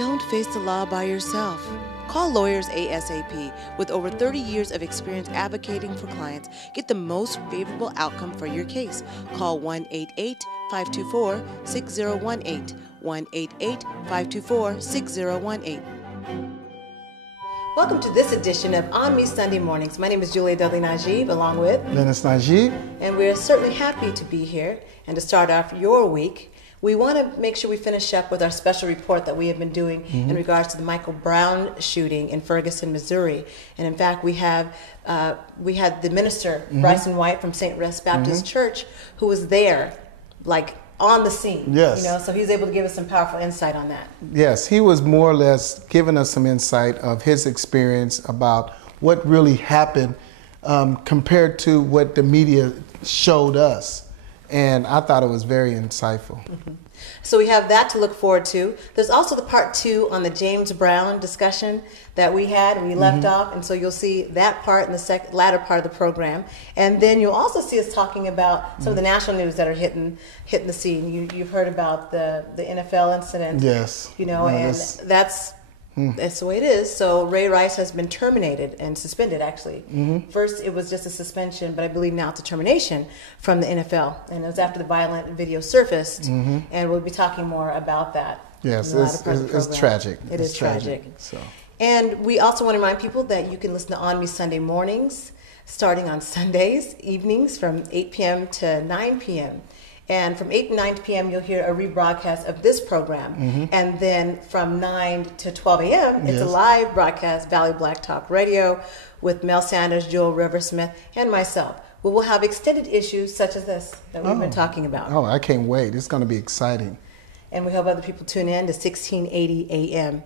Don't face the law by yourself. Call Lawyers ASAP. With over 30 years of experience advocating for clients, get the most favorable outcome for your case. Call 1-888-524-6018. 1-888-524-6018. Welcome to this edition of ONME Sunday Mornings. My name is Julia Dudley Najib, along with Lennice Najib. And we're certainly happy to be here and to start off your week. We want to make sure we finish up with our special report that we have been doing in regards to the Michael Brown shooting in Ferguson, Missouri. And in fact, we had the minister, Bryson White from St. Rest Baptist Church, who was there, like on the scene. Yes. You know, so he was able to give us some powerful insight on that. Yes, he was more or less giving us some insight of his experience about what really happened compared to what the media showed us. And I thought it was very insightful. So we have that to look forward to. There's also the part 2 on the James Brown discussion that we had and we left off. And so you'll see that part in the latter part of the program. And then you'll also see us talking about some of the national news that are hitting the scene. You've heard about the NFL incident. Yes. You know, and that's the way it is. So Ray Rice has been terminated and suspended, actually. First, it was just a suspension, but I believe now it's a termination from the NFL. And it was after the violent video surfaced, and we'll be talking more about that. Yes, it's tragic. It is tragic. So. And we also want to remind people that you can listen to ONME Sunday mornings, starting on Sundays, evenings from 8 p.m. to 9 p.m. And from 8 to 9 p.m., you'll hear a rebroadcast of this program. And then from 9 to 12 a.m., it's a live broadcast, Valley Black Talk Radio, with Mel Sanders, Joel Riversmith, and myself. We will have extended issues such as this that we've been talking about. Oh, I can't wait. It's going to be exciting. And we hope other people tune in to 1680 a.m.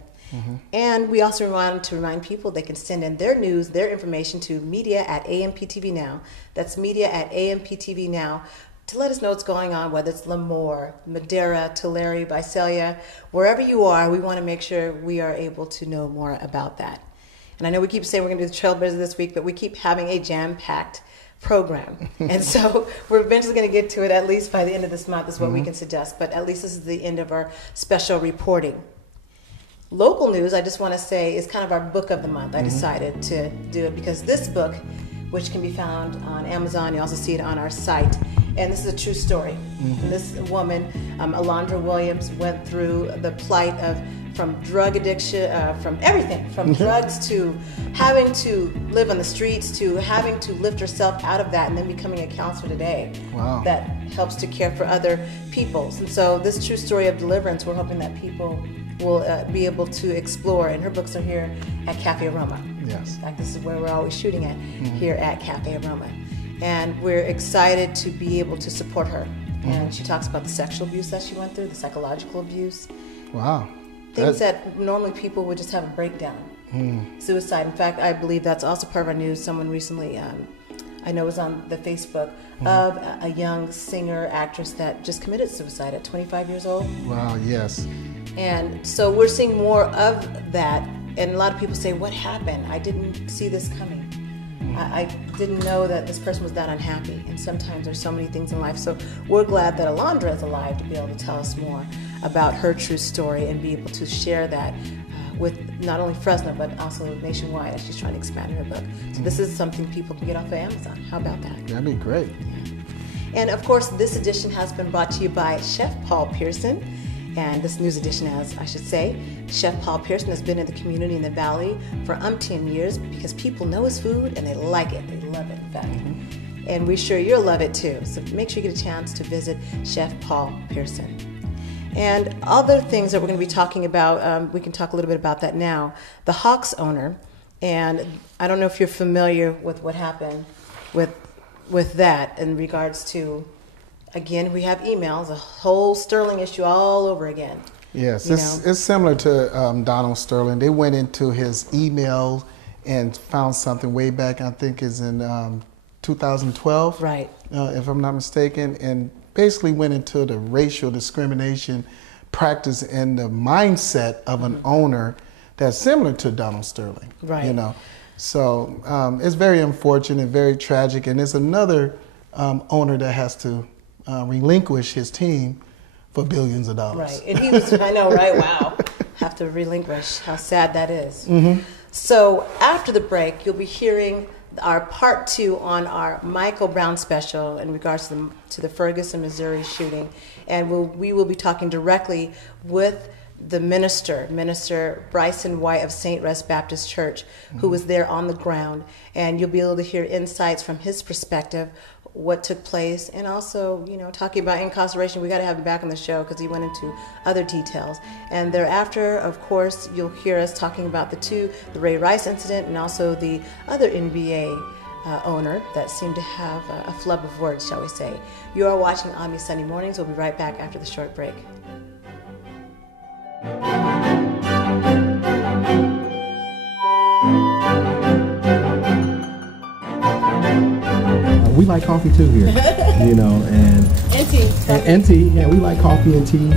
And we also want to remind people they can send in their news, their information to media@AMPTV Now. That's media@AMPTV Now. To let us know what's going on, whether it's Lemoore, Madera, Tulare, Visalia, wherever you are, we want to make sure we are able to know more about that. And I know we keep saying we're going to do the Trailblazers this week, but we keep having a jam-packed program. And so we're eventually going to get to it at least by the end of this month is what we can suggest. But at least this is the end of our special reporting. Local news, I just want to say, is kind of our book of the month. I decided to do it because this book, which can be found on Amazon, you also see it on our site, and this is a true story. And this woman, Alondra Williams, went through the plight of from drug addiction, from everything, from drugs to having to live on the streets to having to lift herself out of that and then becoming a counselor today. Wow. That helps to care for other people. And so this true story of deliverance, we're hoping that people will be able to explore. And her books are here at Cafe Aroma. Yes. In fact, this is where we're always shooting at, here at Cafe Aroma. And we're excited to be able to support her. And she talks about the sexual abuse that she went through, the psychological abuse. Wow. Things that normally people would just have a breakdown. Suicide. In fact, I believe that's also part of our news. Someone recently, I know was on the Facebook, of a young singer, actress that just committed suicide at 25 years old. Wow, yes. And so we're seeing more of that. And a lot of people say, what happened? I didn't see this coming. I didn't know that this person was that unhappy. And sometimes there's so many things in life. So we're glad that Alondra is alive to be able to tell us more about her true story and be able to share that with not only Fresno, but also nationwide as she's trying to expand her book. So this is something people can get off of Amazon. How about that? That'd be great. Yeah. And of course, this edition has been brought to you by Chef Paul Pearson. And this news edition, as I should say, Chef Paul Pearson has been in the community in the Valley for umpteen years because people know his food and they like it. They love it, in fact. And we're sure you'll love it too. So make sure you get a chance to visit Chef Paul Pearson. And other things that we're going to be talking about, we can talk a little bit about that now. The Hawks owner, and I don't know if you're familiar with what happened with that in regards to, again, we have emails, a whole Sterling issue all over again. Yes, it's similar to Donald Sterling. They went into his email and found something way back, I think is in 2012, right? If I'm not mistaken, and basically went into the racial discrimination practice and the mindset of an owner that's similar to Donald Sterling, right? You know, so it's very unfortunate, very tragic, and it's another owner that has to relinquish his team for billions of dollars. Right, and he was, I know, right? Wow. have to relinquish. How sad that is. So after the break, you'll be hearing our part 2 on our Michael Brown special in regards to the Ferguson, Missouri shooting. And we will be talking directly with the Minister Bryson White of St. Rest Baptist Church, who was there on the ground. And you'll be able to hear insights from his perspective, what took place, and also, you know, talking about incarceration. We got to have him back on the show because he went into other details. And thereafter, of course, you'll hear us talking about the Ray Rice incident and also the other NBA owner that seemed to have a flub of words, shall we say. You are watching ONME Sunday Mornings. We'll be right back after the short break. We like coffee too here, you know, and tea. And tea. Yeah, we like coffee and tea.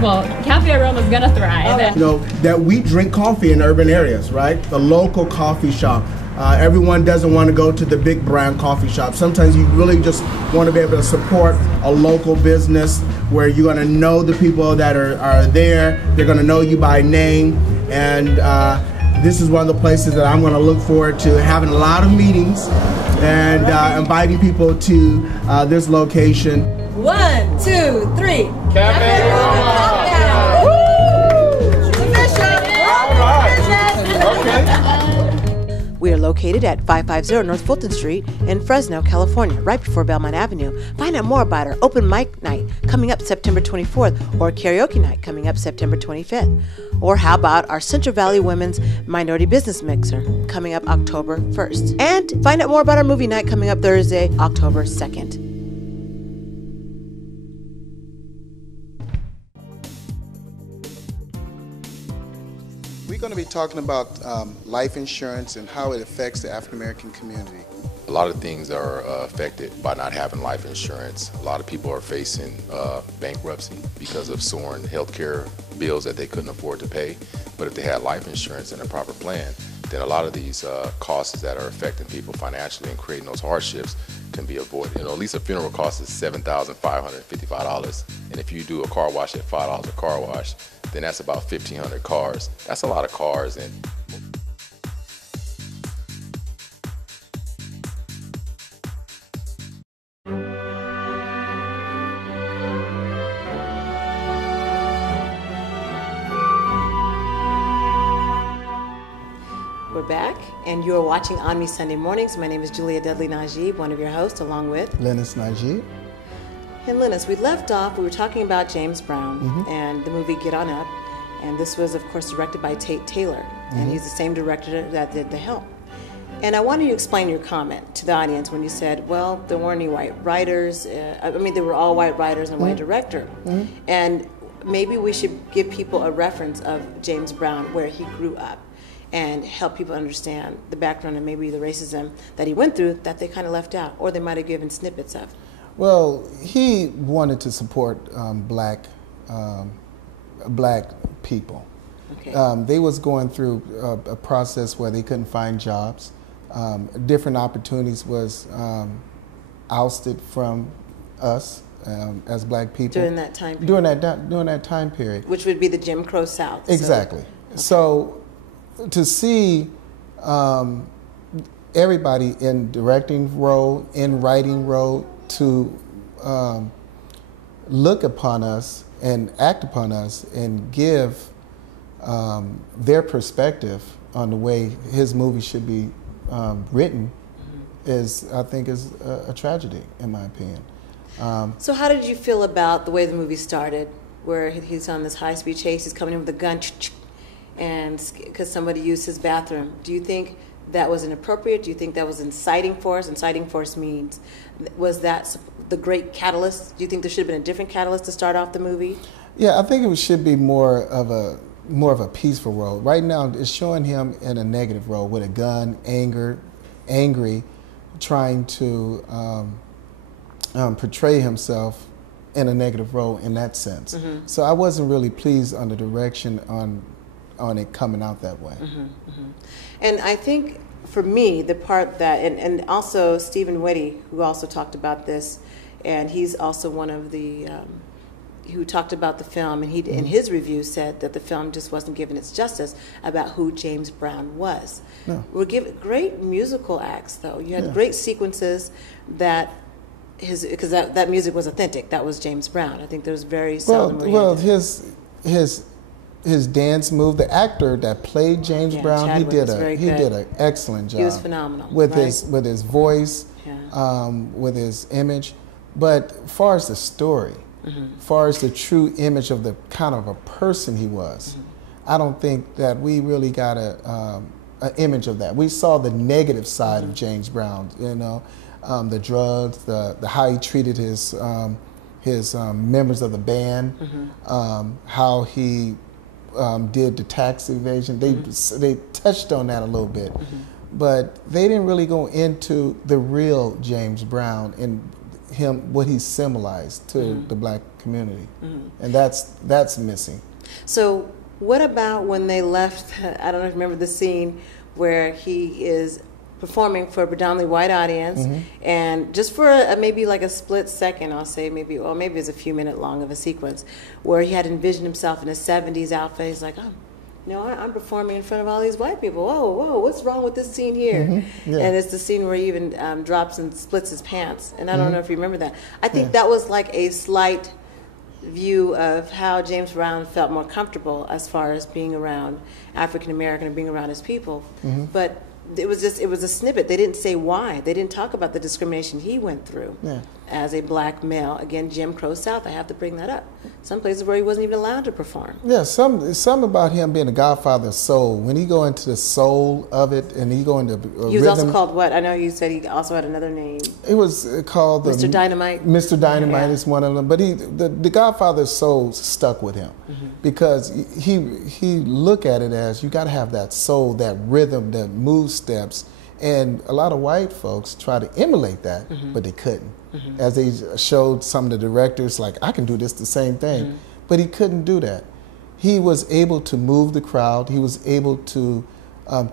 Well, Cafe Aroma's gonna thrive. You know, that we drink coffee in urban areas, right? The local coffee shop. Everyone doesn't want to go to the big brand coffee shop. Sometimes you really just want to be able to support a local business where you're going to know the people that are there. They're going to know you by name. And this is one of the places that I'm going to look forward to having a lot of meetings and inviting people to this location. 1, 2, 3. Cafe Aroma. We are located at 550 North Fulton Street in Fresno, California, right before Belmont Avenue. Find out more about our open mic night coming up September 24th or karaoke night coming up September 25th. Or how about our Central Valley Women's Minority Business Mixer coming up October 1st. And find out more about our movie night coming up Thursday, October 2nd. We're going to be talking about life insurance and how it affects the African American community. A lot of things are affected by not having life insurance. A lot of people are facing bankruptcy because of soaring healthcare bills that they couldn't afford to pay. But if they had life insurance and a proper plan, then a lot of these costs that are affecting people financially and creating those hardships can be avoided. You know, at least a funeral cost is $7,555, and if you do a car wash at $5 a car wash, then that's about 1,500 cars. That's a lot of cars. And We're back, and you are watching ONME Sunday Mornings. My name is Julia Dudley Najib, one of your hosts, along with Lennice Najib. And Lennice, we left off, we were talking about James Brown and the movie Get On Up, and this was, of course, directed by Tate Taylor, and he's the same director that did The Help. And I wanted you to explain your comment to the audience when you said, well, there weren't any white writers, I mean, they were all white writers and a white director. And maybe we should give people a reference of James Brown, where he grew up, and help people understand the background and maybe the racism that he went through that they kind of left out, or they might have given snippets of. Well, he wanted to support black people. Okay. They was going through a process where they couldn't find jobs. Different opportunities was ousted from us as black people. During that time period. During that time period. Which would be the Jim Crow South. Exactly. Okay. So to see everybody in directing role, in writing role, to look upon us and act upon us and give their perspective on the way his movie should be written is, I think, is a tragedy, in my opinion. So how did you feel about the way the movie started, where he's on this high-speed chase, he's coming in with a gun, and because somebody used his bathroom? Do you think that was inappropriate? Do you think that was inciting force? Inciting force means, was that the great catalyst? Do you think there should have been a different catalyst to start off the movie? Yeah, I think it should be more of a peaceful role. Right now, it's showing him in a negative role with a gun, angry, trying to portray himself in a negative role in that sense. So I wasn't really pleased on the direction on it coming out that way. And I think for me, the part that, and also Stephen Whitty, who also talked about this, and he's also one of the who talked about the film, and he in his review said that the film just wasn't given its justice about who James Brown was. No. We're given great musical acts, though. You had great sequences that because that music was authentic. That was James Brown. I think there was very seldom. Well, his dance move, the actor that played James Brown, Chadwick he did an excellent job. He was phenomenal with his voice, with his image. But far as the story, far as the true image of the kind of a person he was, I don't think that we really got an image of that. We saw the negative side of James Brown, you know, the drugs, the how he treated his members of the band, how he did the tax evasion. They touched on that a little bit, but they didn't really go into the real James Brown and what he symbolized to the black community, and that's missing. So what about when they left? I don't know if you remember the scene where he is performing for a predominantly white audience, and just for maybe like a split second, I'll say maybe it's a few minutes long of a sequence where he had envisioned himself in a 70s outfit. He's like, I'm performing in front of all these white people. Whoa, what's wrong with this scene here? And it's the scene where he even drops and splits his pants. And I don't know if you remember that. I think that was like a slight view of how James Brown felt more comfortable as far as being around African American and being around his people. But it was a snippet. They didn't say why. They didn't talk about the discrimination he went through as a black male. Again, Jim Crow South, I have to bring that up. Some places where he wasn't even allowed to perform. Yeah, some about him being the godfather of soul. When he go into the soul of it, and he go into he was also called what? I know you said he also had another name. It was called Mr. Dynamite. Mr. Dynamite is one of them. But the godfather of soul stuck with him because he looked at it as you got to have that soul, that rhythm, that move steps. And a lot of white folks try to emulate that, but they couldn't. As they showed some of the directors, like, I can do this the same thing. But he couldn't do that. He was able to move the crowd. He was able to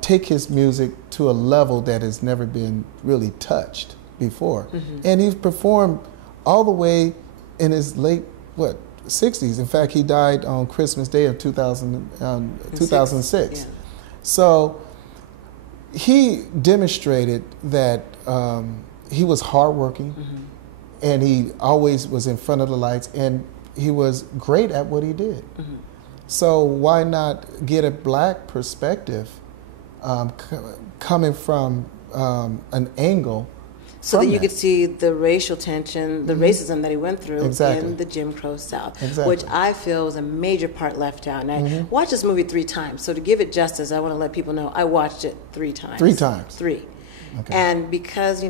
take his music to a level that has never been really touched before. And he's performed all the way in his late, 60s. In fact, he died on Christmas Day of 2006. So he demonstrated that he was hardworking, and he always was in front of the lights, and he was great at what he did. So why not get a black perspective coming from an angle so that you could see the racial tension, the racism that he went through in the Jim Crow South, which I feel was a major part left out. And I watched this movie 3 times, so to give it justice, I want to let people know I watched it 3 times. 3 times? 3. Okay. And because,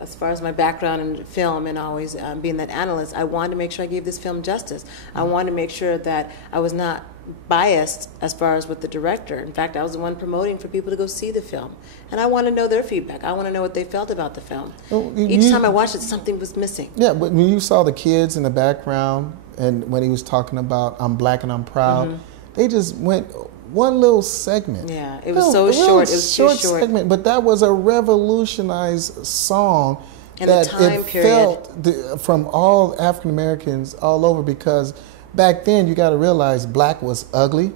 as far as my background in film and always being that analyst, I wanted to make sure I gave this film justice. I wanted to make sure that I was not biased as far as with the director. In fact, I was the one promoting for people to go see the film. And I want to know their feedback. I want to know what they felt about the film. Each time I watched it, something was missing. Yeah, but when you saw the kids in the background, and when he was talking about I'm black and I'm proud, they just went one little segment. Yeah, it was so short. It was short segment, but that was a revolutionized song in that the time period felt from all African Americans all over, because back then you got to realize black was ugly,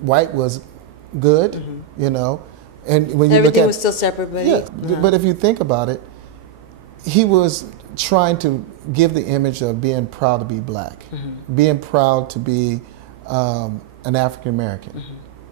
white was good, and when you everything was still separate. But but if you think about it, he was trying to give the image of being proud to be black, being proud to be an African American,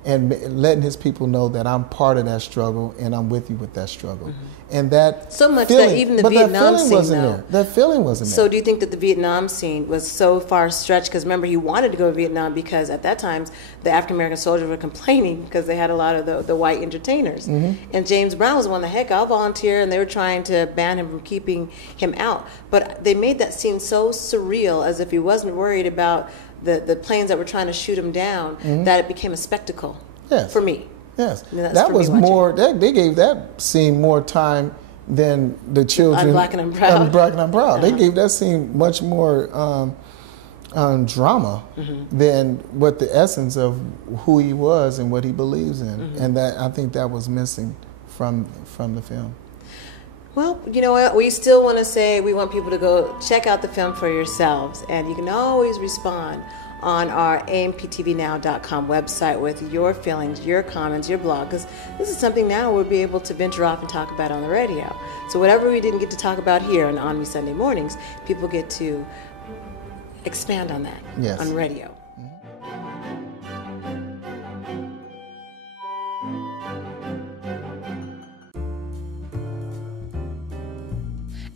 and letting his people know that I'm part of that struggle and I'm with you with that struggle. And that so much feeling, that even the Vietnam scene wasn't there. That feeling wasn't there. So do you think that the Vietnam scene was so far stretched? Because remember, he wanted to go to Vietnam because at that time the African American soldiers were complaining because they had a lot of the white entertainers, and James Brown was one. Heck, I'll volunteer, and they were trying to ban him from keeping him out. But they made that seem so surreal, as if he wasn't worried about the planes that were trying to shoot him down, that it became a spectacle for me. Yes, that was more. They gave that scene more time than the children. On Black and I'm Proud. Black and I'm Proud. They gave that scene much more drama than what the essence of who he was and what he believes in, and that I think that was missing from the film. Well, you know what? We still want to say we want people to go check out the film for yourselves. And you can always respond on our amptvnow.com website with your feelings, your comments, your blog, because this is something now we'll be able to venture off and talk about on the radio. So whatever we didn't get to talk about here on ONME Sunday mornings, people get to expand on that on radio.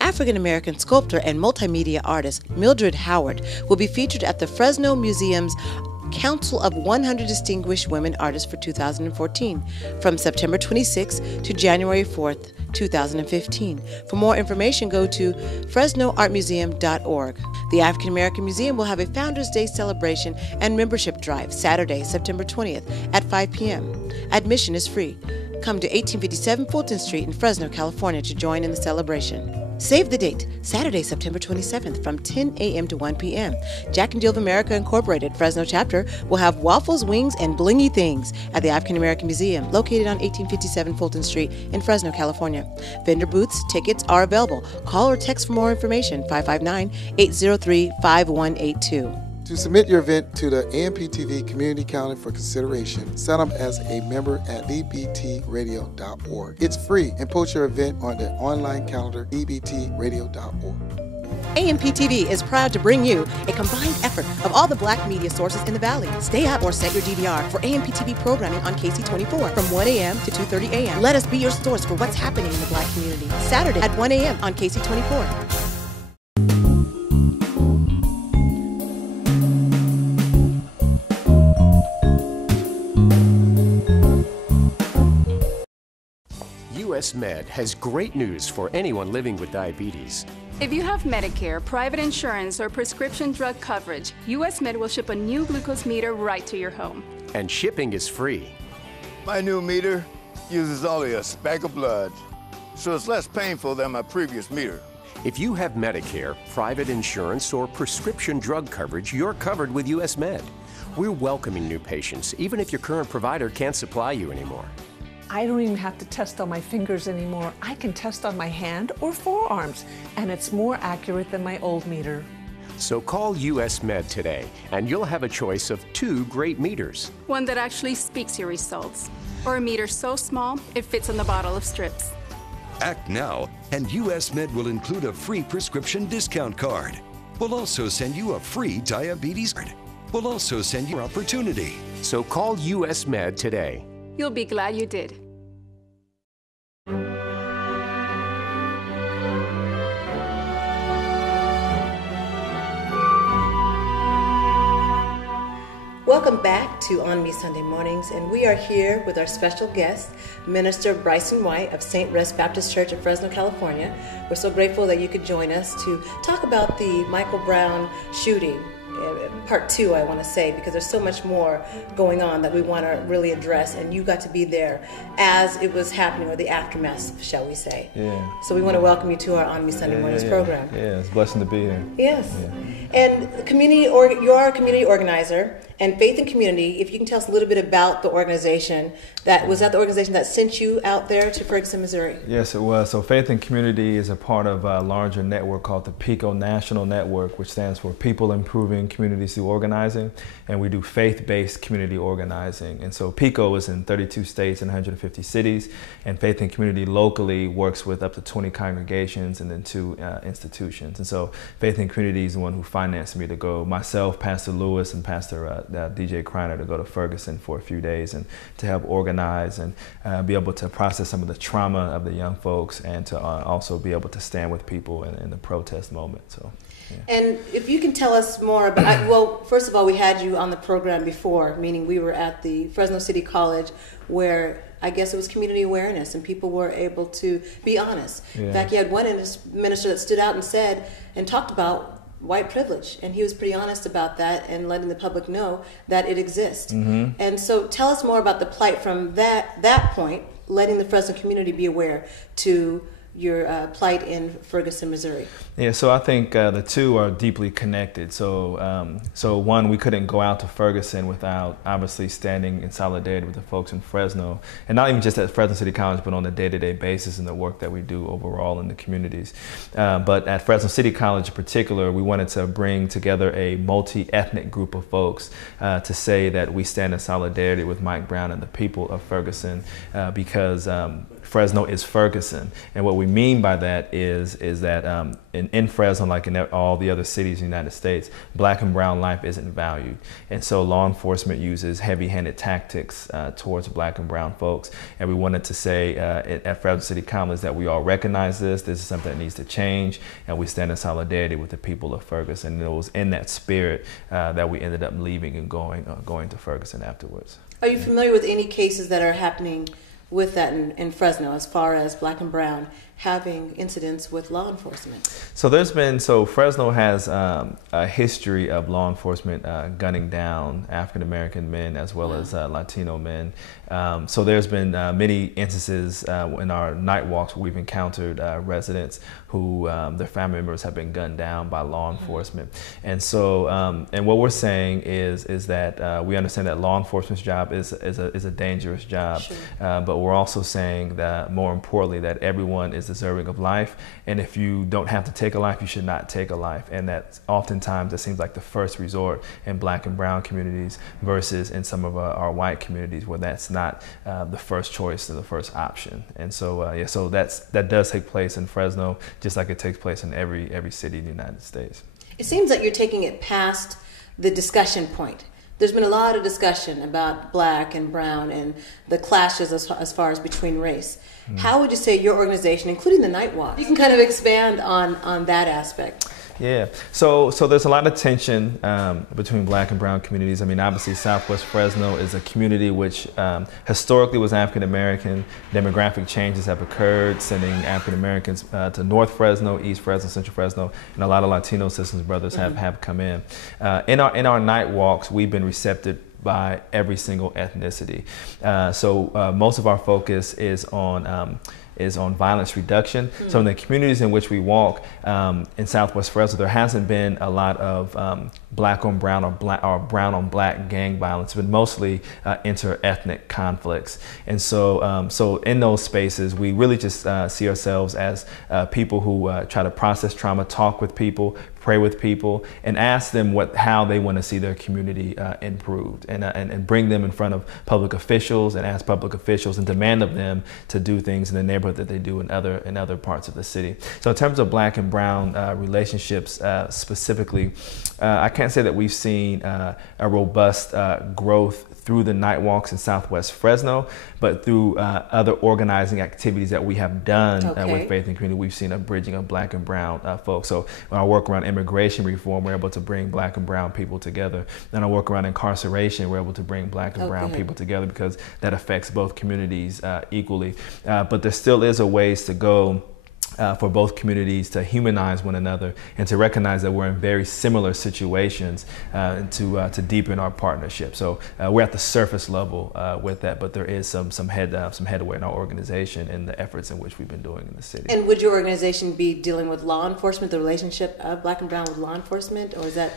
African-American sculptor and multimedia artist Mildred Howard will be featured at the Fresno Museum's Council of 100 Distinguished Women Artists for 2014 from September 26 to January 4th, 2015. For more information, go to fresnoartmuseum.org. The African American Museum will have a Founders Day celebration and membership drive Saturday, September 20th at 5 p.m. Admission is free. Come to 1857 Fulton Street in Fresno, California to join in the celebration. Save the date, Saturday, September 27th from 10 a.m. to 1 p.m. Jack and Jill of America Incorporated Fresno chapter will have waffles, wings, and blingy things at the African American Museum located on 1857 Fulton Street in Fresno, California. Vendor booths, tickets are available. Call or text for more information, 559-803-5182. To submit your event to the AMPTV Community Calendar for consideration, sign up as a member at bbtradio.org. It's free, and post your event on the online calendar bbtradio.org. AMPTV is proud to bring you a combined effort of all the black media sources in the Valley. Stay up or set your DVR for AMPTV programming on KC24 from 1 a.m. to 2:30 a.m. Let us be your source for what's happening in the black community. Saturday at 1 a.m. on KC24. US Med has great news for anyone living with diabetes. If you have Medicare, private insurance, or prescription drug coverage, US Med will ship a new glucose meter right to your home. And shipping is free. My new meter uses only a speck of blood, so it's less painful than my previous meter. If you have Medicare, private insurance, or prescription drug coverage, you're covered with US Med. We're welcoming new patients, even if your current provider can't supply you anymore. I don't even have to test on my fingers anymore. I can test on my hand or forearms, and it's more accurate than my old meter. So call US Med today, and you'll have a choice of 2 great meters. One that actually speaks your results, or a meter so small it fits in the bottle of strips. Act now, and US Med will include a free prescription discount card. We'll also send you a free diabetes card. We'll also send you opportunity. So call US Med today. You'll be glad you did. Welcome back to ONME Sunday Mornings, and we are here with our special guest, Minister Bryson White of St. Rest Baptist Church in Fresno, California. We're so grateful that you could join us to talk about the Michael Brown shooting. Part 2, I want to say, because there's so much more going on that we want to really address, and you got to be there as it was happening, or the aftermath, shall we say. Yeah. So we want to welcome you to our ONME Sunday Mornings program. Yeah, it's a blessing to be here. Yes. Yeah. And you are a community organizer, and Faith and Community, if you can tell us a little bit about the organization, was that the organization that sent you out there to Ferguson, Missouri? Yes, it was. So Faith and Community is a part of a larger network called the PICO National Network, which stands for People Improving Communities Through Organizing, and we do faith-based community organizing. And so PICO is in 32 states and 150 cities, and Faith and Community locally works with up to 20 congregations and then 2 institutions. And so Faith and Community is the one who financed me to go, myself, Pastor Lewis, and Pastor DJ Kreiner, to go to Ferguson for a few days and to help organize and be able to process some of the trauma of the young folks, and to also be able to stand with people in the protest moment. So. Yeah. And if you can tell us more about, well, first of all, we had you on the program before, meaning we were at the Fresno City College, where I guess it was community awareness and people were able to be honest. Yeah. In fact, you had one minister that stood out and said and talked about white privilege, and he was pretty honest about that and letting the public know that it exists. Mm-hmm. And so tell us more about the plight from that point, letting the Fresno community be aware, to your plight in Ferguson, Missouri? Yeah, so I think the two are deeply connected. So one, we couldn't go out to Ferguson without obviously standing in solidarity with the folks in Fresno, and not even just at Fresno City College, but on a day-to-day basis in the work that we do overall in the communities. But at Fresno City College in particular, we wanted to bring together a multi-ethnic group of folks to say that we stand in solidarity with Mike Brown and the people of Ferguson because Fresno is Ferguson, and what we mean by that is that in Fresno, like in all the other cities in the United States, Black and brown life isn't valued, and so law enforcement uses heavy-handed tactics towards Black and brown folks. And we wanted to say at Fresno City College that we all recognize this. This is something that needs to change, and we stand in solidarity with the people of Ferguson. And it was in that spirit that we ended up leaving and going to Ferguson afterwards. Are you familiar with any cases that are happening with that in Fresno, as far as Black and brown having incidents with law enforcement? So Fresno has a history of law enforcement gunning down African American men as well as Latino men. So there's been many instances in our night walks where we've encountered residents who their family members have been gunned down by law enforcement. And so, and what we're saying is that we understand that law enforcement's job is a dangerous job, sure. But we're also saying that more importantly that everyone is deserving of life, and if you don't have to take a life, you should not take a life. And that oftentimes it seems like the first resort in Black and brown communities versus in some of our white communities where that's not the first choice or the first option. And so yeah, so that does take place in Fresno, just like it takes place in every city in the United States. It seems like you're taking it past the discussion point. There's been a lot of discussion about Black and brown and the clashes as far as between race. How would you say your organization, including the Night Walk, you can kind of expand on that aspect? Yeah, so there's a lot of tension between Black and brown communities. I mean, obviously Southwest Fresno is a community which historically was African American. Demographic changes have occurred, sending African Americans to North Fresno, East Fresno, Central Fresno, and a lot of Latino sisters and brothers have come in. In our night walks, we've been receptive by every single ethnicity. So most of our focus is on violence reduction. So in the communities in which we walk in Southwest Fresno, there hasn't been a lot of Black on brown or brown on Black gang violence, but mostly inter-ethnic conflicts. And so, so in those spaces, we really just see ourselves as people who try to process trauma, talk with people, pray with people, and ask them how they want to see their community improved, and bring them in front of public officials and ask public officials and demand of them to do things in the neighborhood that they do in other parts of the city. So in terms of Black and brown relationships specifically, I can't say that we've seen a robust growth through the night walks in Southwest Fresno, but through other organizing activities that we have done with Faith and Community, we've seen a bridging of Black and brown folks. So when I work around immigration reform, we're able to bring Black and brown people together. Then I work around incarceration, we're able to bring Black and brown people together because that affects both communities equally. But there still is a ways to go for both communities to humanize one another and to recognize that we're in very similar situations and to deepen our partnership. So we're at the surface level with that, but there is some headway in our organization and the efforts in which we've been doing in the city. And would your organization be dealing with law enforcement, the relationship of Black and brown with law enforcement, or is that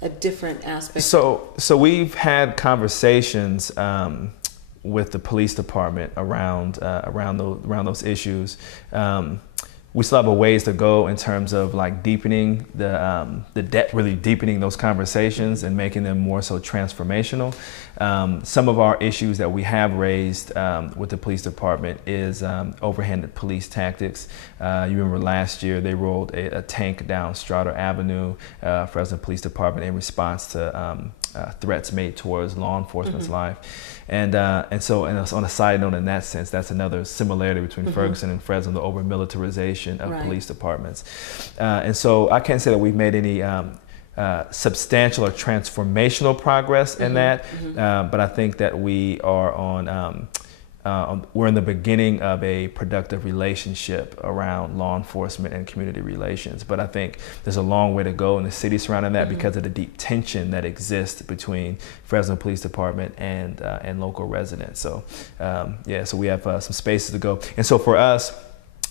a different aspect? So we've had conversations with the police department around those issues. We still have a ways to go in terms of like deepening the depth, really deepening those conversations and making them more so transformational. Some of our issues that we have raised with the police department is overhanded police tactics. You remember last year they rolled a tank down Strader Avenue, Fresno Police Department, in response to threats made towards law enforcement's life. And so on a side note, in that sense, that's another similarity between Ferguson and Fresno, the over-militarization of police departments. And so I can't say that we've made any substantial or transformational progress in that, but I think that we are we're in the beginning of a productive relationship around law enforcement and community relations. But I think there's a long way to go in the city surrounding that because of the deep tension that exists between Fresno Police Department and local residents. So yeah, so we have some spaces to go. And so for us,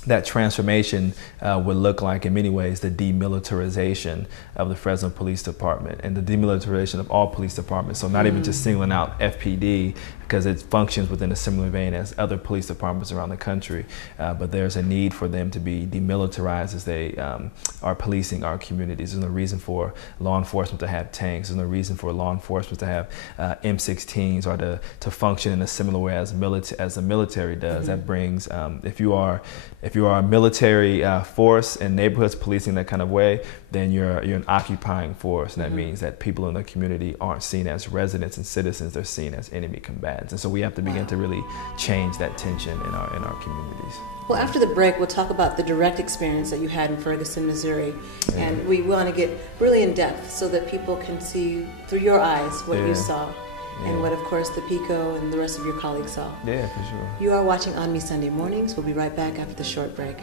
that transformation would look like, in many ways, the demilitarization of the Fresno Police Department and the demilitarization of all police departments. So not even just singling out FPD, because it functions within a similar vein as other police departments around the country, but there's a need for them to be demilitarized as they are policing our communities. There's no reason for law enforcement to have tanks. There's no reason for law enforcement to have M16s or to function in a similar way as the military does. That brings, if you are a military force in neighborhoods policing that kind of way, then you're an occupying force, and that means that people in the community aren't seen as residents and citizens; they're seen as enemy combatants. And so we have to begin to really change that tension in our communities. Well, after the break, we'll talk about the direct experience that you had in Ferguson, Missouri, and we want to get really in depth so that people can see through your eyes what you saw. And what, of course, the PICO and the rest of your colleagues saw. Yeah, for sure. You are watching ONME Sunday Mornings. We'll be right back after the short break.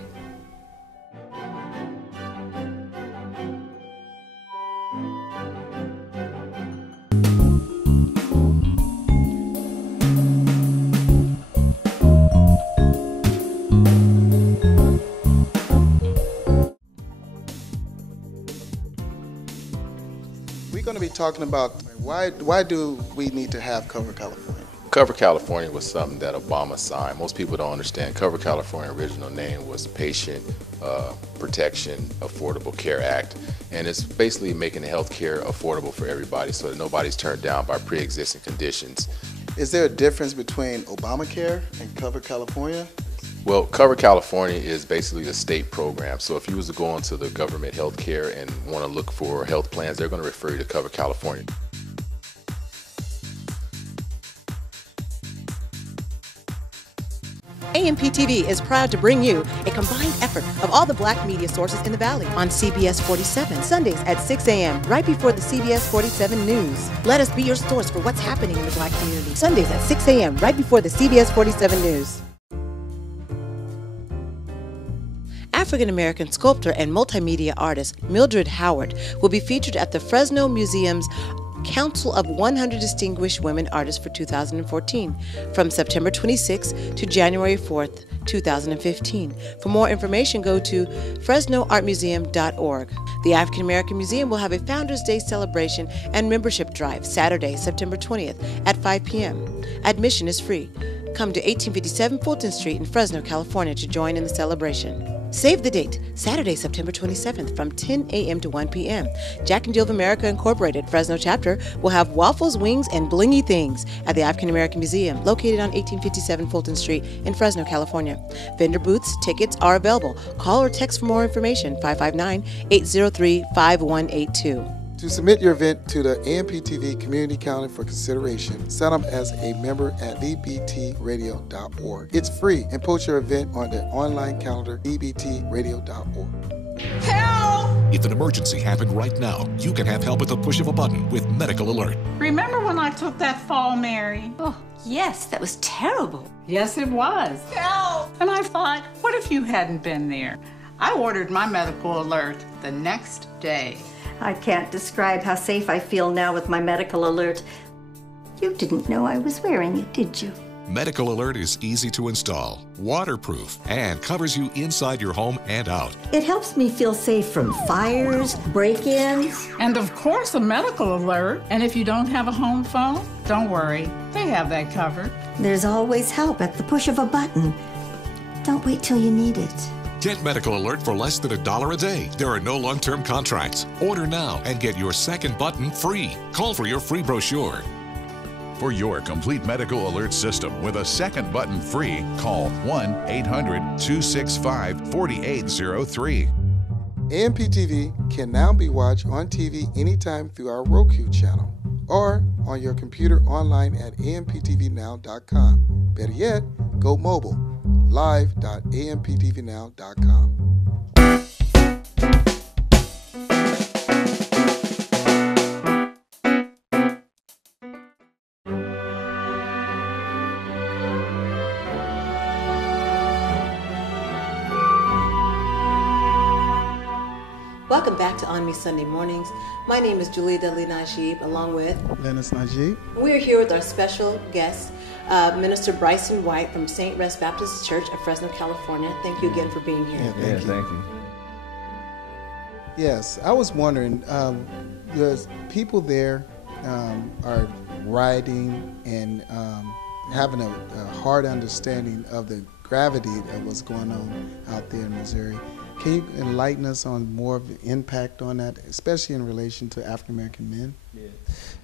We're going to be talking about why do we need to have Cover California? Cover California was something that Obama signed. Most people don't understand. Cover California original name was Patient Protection Affordable Care Act, and it's basically making health care affordable for everybody so that nobody's turned down by pre-existing conditions. Is there a difference between Obamacare and Cover California? Well, Cover California is basically a state program. So if you was to go into the government health care and want to look for health plans, they're going to refer you to Cover California. AMPTV is proud to bring you a combined effort of all the Black media sources in the Valley on CBS 47, Sundays at 6 a.m., right before the CBS 47 news. Let us be your source for what's happening in the Black community. Sundays at 6 a.m., right before the CBS 47 news. African-American sculptor and multimedia artist Mildred Howard will be featured at the Fresno Museum's Council of 100 Distinguished Women Artists for 2014 from September 26 to January 4th, 2015. For more information, go to fresnoartmuseum.org. The African American Museum will have a Founders Day celebration and membership drive Saturday, September 20th at 5 p.m. Admission is free. Come to 1857 Fulton Street in Fresno, California to join in the celebration. Save the date, Saturday, September 27th from 10 a.m. to 1 p.m. Jack and Jill of America Incorporated Fresno chapter will have waffles, wings, and blingy things at the African American Museum, located on 1857 Fulton Street in Fresno, California. Vendor booths, tickets are available. Call or text for more information, 559-803-5182. To submit your event to the AMPTV Community Calendar for consideration, sign up as a member at bbtradio.org. It's free, and post your event on the online calendar, bbtradio.org. Help! If an emergency happened right now, you can have help at the push of a button with Medical Alert. Remember when I took that fall, Mary? Oh, yes, that was terrible. Yes, it was. Help! And I thought, what if you hadn't been there? I ordered my Medical Alert the next day. I can't describe how safe I feel now with my Medical Alert. You didn't know I was wearing it, did you? Medical Alert is easy to install, waterproof, and covers you inside your home and out. It helps me feel safe from fires, break-ins. And of course, a Medical Alert. And if you don't have a home phone, don't worry. They have that covered. There's always help at the push of a button. Don't wait till you need it. Get Medical Alert for less than $1 a day. There are no long-term contracts. Order now and get your second button free. Call for your free brochure. For your complete Medical Alert system with a second button free, call 1-800-265-4803. AMPTV can now be watched on TV anytime through our Roku channel or on your computer online at amptvnow.com. Better yet, go mobile. live.amptvnow.com. Welcome back to ONME Sunday Mornings. My name is Julie Dudley Najib, along with Lennice Najib. We are here with our special guest, Minister Bryson White from St. Rest Baptist Church of Fresno, California. Thank you again for being here. Yeah, thank you. Yes, I was wondering, the people there are rioting and having a hard understanding of the gravity of what's going on out there in Missouri. Can you enlighten us on more of the impact on that, especially in relation to African American men?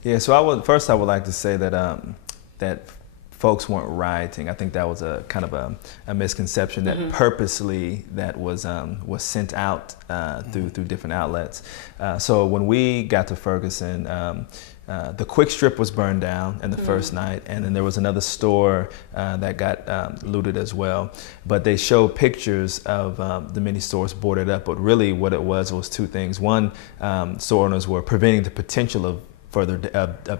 Yeah. So I would like to say that that folks weren't rioting. I think that was a kind of a misconception that purposely that was sent out through different outlets. So when we got to Ferguson, the Quick Strip was burned down in the first night, and then there was another store that got looted as well. But they showed pictures of the many stores boarded up, but really what it was two things. One, store owners were preventing the potential of further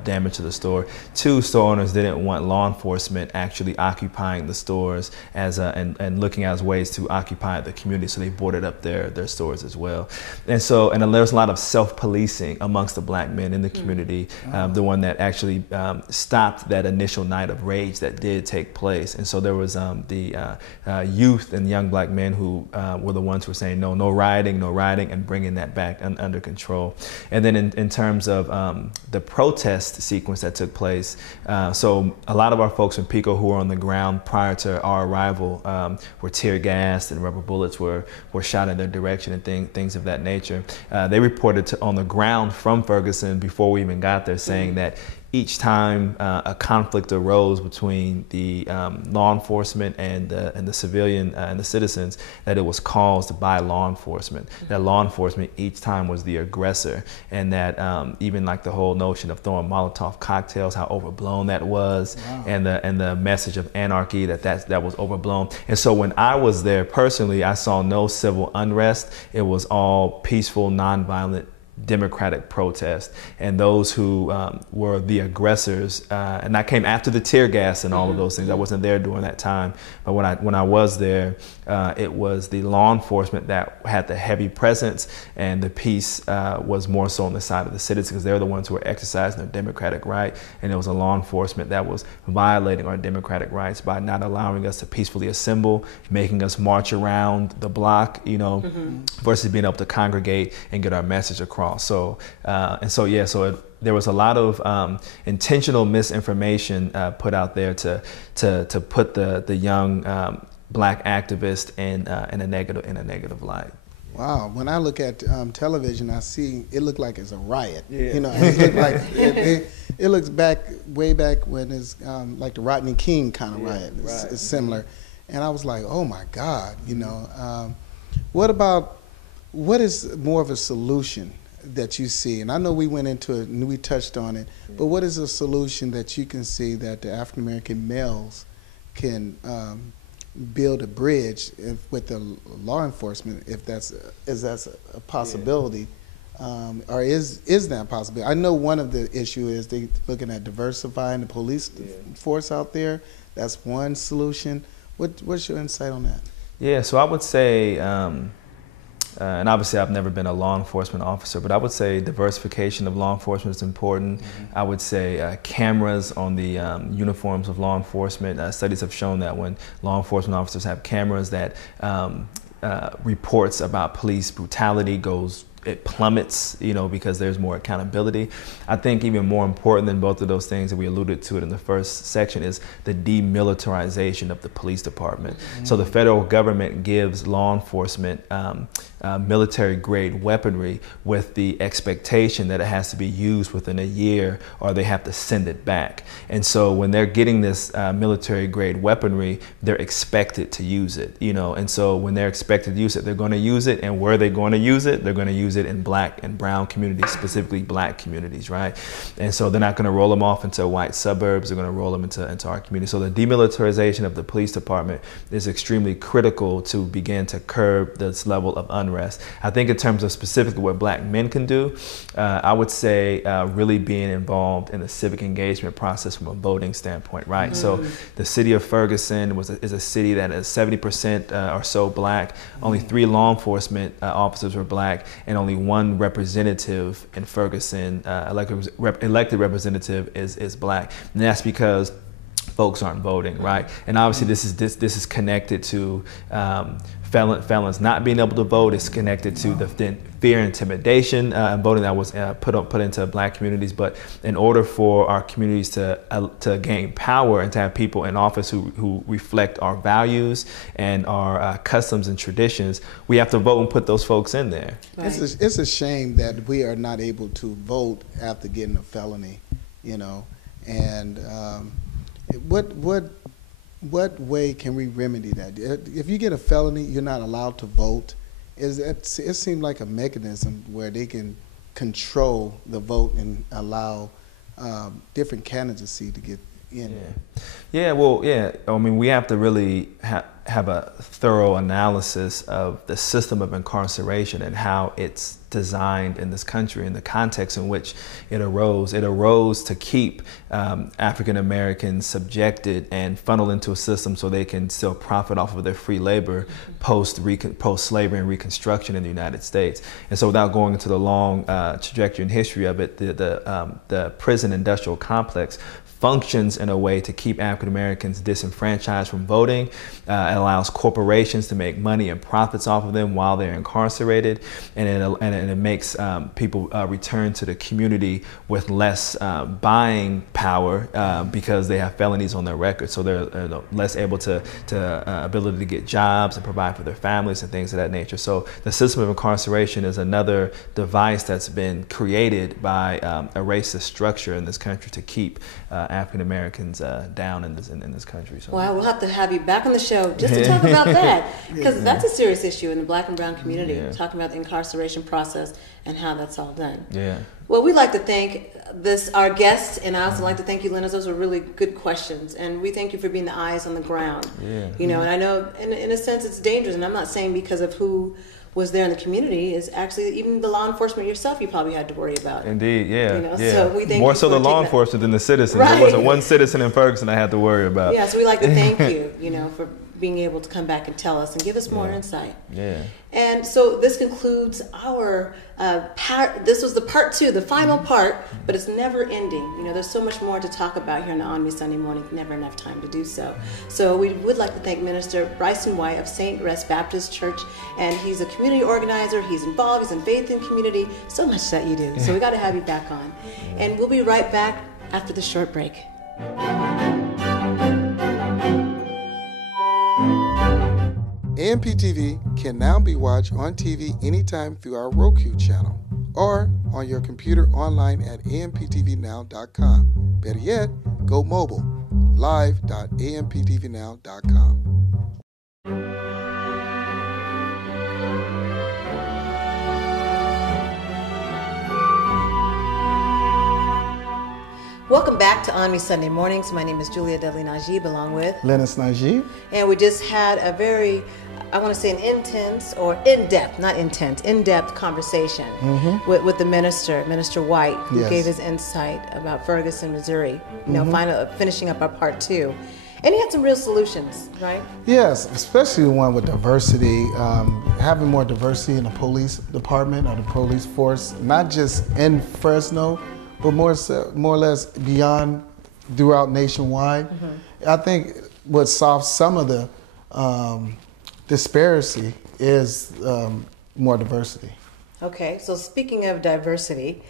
damage to the store. Two, store owners didn't want law enforcement actually occupying the stores and looking at ways to occupy the community, so they boarded up their stores as well. And there's a lot of self-policing amongst the black men in the community, the one that actually stopped that initial night of rage that did take place. And so there was the youth and young black men who were the ones who were saying no rioting, and bringing that back under control. And then in terms of the protest sequence that took place. So a lot of our folks in Pico who were on the ground prior to our arrival were tear gassed and rubber bullets were shot in their direction and things of that nature. They reported on the ground from Ferguson before we even got there, saying that each time a conflict arose between the law enforcement and the civilian and the citizens, that it was caused by law enforcement. That law enforcement each time was the aggressor, and that even like the whole notion of throwing Molotov cocktails, how overblown that was, and the message of anarchy that was overblown. And so when I was there personally, I saw no civil unrest. It was all peaceful, nonviolent democratic protest, and those who were the aggressors, and I came after the tear gas and all of those things. I wasn't there during that time, but when I was there, it was the law enforcement that had the heavy presence, and the peace was more so on the side of the citizens, because they're the ones who were exercising their democratic right, and it was a law enforcement that was violating our democratic rights by not allowing us to peacefully assemble, making us march around the block, versus being able to congregate and get our message across. So there was a lot of intentional misinformation put out there to put the young black activist in a negative light. Wow, when I look at television, I see it looked like it's a riot. It looked like it looks way back when it's like the Rodney King kind of riot. It's similar, and I was like, oh my God, what is more of a solution that you see? And I know we went into it and we touched on it, but what is a solution that you can see that the African American males can build a bridge with the law enforcement, if that's a possibility, or is that possible? I know one of the issue is they looking at diversifying the police force out there. That's one solution. What's your insight on that? Yeah, so I would say, and obviously I've never been a law enforcement officer, but I would say diversification of law enforcement is important. I would say cameras on the uniforms of law enforcement. Studies have shown that when law enforcement officers have cameras, that reports about police brutality it plummets, because there's more accountability. I think even more important than both of those things, and we alluded to it in the first section, is the demilitarization of the police department. So the federal government gives law enforcement military-grade weaponry with the expectation that it has to be used within a year or they have to send it back. And so when they're getting this military-grade weaponry, they're expected to use it, and so when they're expected to use it, they're going to use it. And where they're going to use it, they're going to use it in black and brown communities, specifically black communities, right? And so they're not going to roll them off into white suburbs, they're going to roll them into our community. So the demilitarization of the police department is extremely critical to begin to curb this level of unrest. I think in terms of specifically what black men can do, I would say really being involved in the civic engagement process from a voting standpoint, right? So the city of Ferguson is a city that is 70% or so black. Only 3 law enforcement officers were black, and only one representative in Ferguson, elected representative is black, and that's because folks aren't voting, right? And obviously this is connected to felons not being able to vote. It's connected to the fear, intimidation, and voting that was put into black communities. But in order for our communities to gain power and to have people in office who reflect our values and our customs and traditions, we have to vote and put those folks in there. Right. It's a shame that we are not able to vote after getting a felony, you know, and what way can we remedy that? If you get a felony, you're not allowed to vote. It seems like a mechanism where they can control the vote and allow different candidacy to get in. Yeah, well, yeah. I mean, we have to really have a thorough analysis of the system of incarceration and how it's designed in this country and the context in which it arose. It arose to keep African Americans subjected and funneled into a system so they can still profit off of their free labor post-slavery and Reconstruction in the United States. And so without going into the long trajectory and history of it, the prison industrial complex functions in a way to keep African Americans disenfranchised from voting. It allows corporations to make money and profits off of them while they're incarcerated, and it makes people return to the community with less buying power because they have felonies on their record. So they're less able to ability to get jobs and provide for their families and things of that nature. So the system of incarceration is another device that's been created by a racist structure in this country to keep African Americans down in this country. So. Well, we'll have to have you back on the show just to talk about that, because that's a serious issue in the black and brown community, talking about the incarceration process and how that's all done. Yeah. Well, we'd like to thank our guests, and I also like to thank you, Lennice. Those were really good questions, and we thank you for being the eyes on the ground. Yeah. You know, and I know in a sense it's dangerous, and I'm not saying because of who was there in the community, is actually even the law enforcement yourself you probably had to worry about. Indeed, yeah. You know, yeah. So we thank more you so for the law taking enforcement than the citizens. Right. There wasn't one citizen in Ferguson I had to worry about. Yeah, so we like to thank you, you know, for being able to come back and tell us and give us more insight. Yeah. And so this concludes our this was the part 2, the final part, but it's never ending. You know, there's so much more to talk about here on the ONME Sunday morning, never enough time to do so. So we would like to thank Minister Bryson White of St. Rest Baptist Church, and he's a community organizer, he's involved, he's in faith and community, so much that you do. So we got to have you back on. And we'll be right back after the short break. AMP TV can now be watched on TV anytime through our Roku channel or on your computer online at amptvnow.com. Better yet, go mobile, live.amptvnow.com. Welcome back to ONME Sunday Mornings. My name is Julia Dudley Najib, along with Lennice Najib. And we just had a very, I want to say an intense or in-depth, not intense, in-depth conversation with the Minister White, who gave his insight about Ferguson, Missouri, you know, finishing up our part 2. And he had some real solutions, right? Yes, especially the one with diversity, having more diversity in the police department or the police force, not just in Fresno, but more or less beyond, throughout nationwide. I think what solves some of the disparity is more diversity. Okay, so speaking of diversity,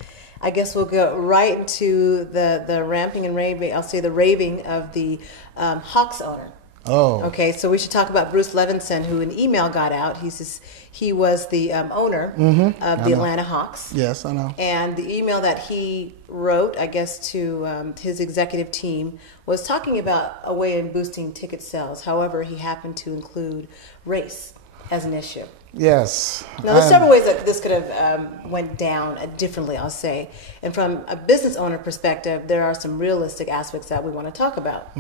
I guess we'll go right into the ramping and raving, I'll say the raving of the Hawks owner. Oh. Okay, so we should talk about Bruce Levinson, who an email got out. He was the owner of the Atlanta Hawks. Yes, I know. And the email that he wrote, I guess, to his executive team was talking about a way in boosting ticket sales. However, he happened to include race as an issue. Yes. Now, there's several ways that this could have went down differently, I'll say. And from a business owner perspective, there are some realistic aspects that we want to talk about.